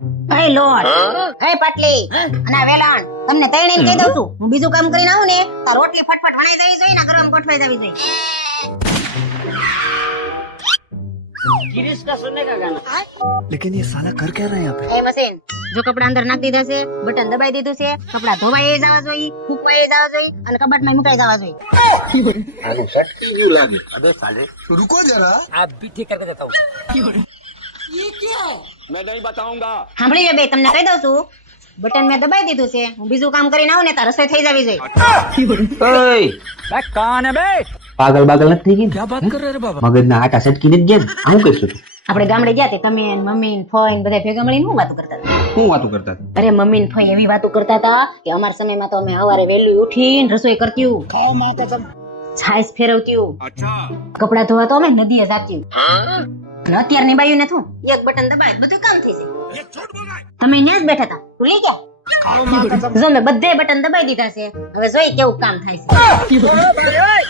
એ લોટ એ પાટલી અને આ વેલાણ તમને તૈણીને કહી દઉં છું હું બીજું કામ કરીને આવું ને તો રોટલી ફટફટ વણાઈ જવી જોઈએ ને ગરમ ગોઠવાઈ જવી જોઈએ गिरीश का सुनने का गाना लेकिन ये साला कर क्या रहा है यहाँ पे? એ મશીન જો કપડા અંદર નાખી દીધા છે બટન દબાઈ દીધું છે કપડા ધોવાઈ જવા જોઈએ ફૂકવાઈ જવા જોઈએ અને કબાટમાં મુકાઈ જવા જોઈએ अबे साले रुको जरा। आप भी ठीक करके देता हूँ मैं नहीं बताऊंगा સાંભળી લે બે તમને કહી દઉં છું બટન મેં દબાઈ દીધું છે હું બીજું કામ કરીને આવું ને તો રસોઈ થઈ જવી જોઈએ कौन है बे પાગલ બાગલ નથી થઈ क्या बात कर रहे रे बाबा મગજના આટા સટકીને જ ગયા ને હું કહીશું આપણે ગામડે ગયા તે તમે ને મમ્મી ને ફોઈ ને બધા ભેગા મળીને શું વાતો કરતા હતા હું વાતો કરતા હતા અરે મમ્મી ને ફોઈ એવી વાતો કરતા હતા કે અમારા સમયમાં તો અમે સવારે વહેલું ઉઠીને રસોઈ કરતી છાશ ફેરવતી કપડા ધોવા તો અમે નદીએ જાતી અને અત્યારની બાયુને શું એક બટન દબાય બધું કામ થઈ જાય તમે ત્યાં જ બેઠા હતા ભૂલી ગયા જો મેં બધે બટન દબાઈ દીધા છે હવે જોઈ કેવું કામ થાય છે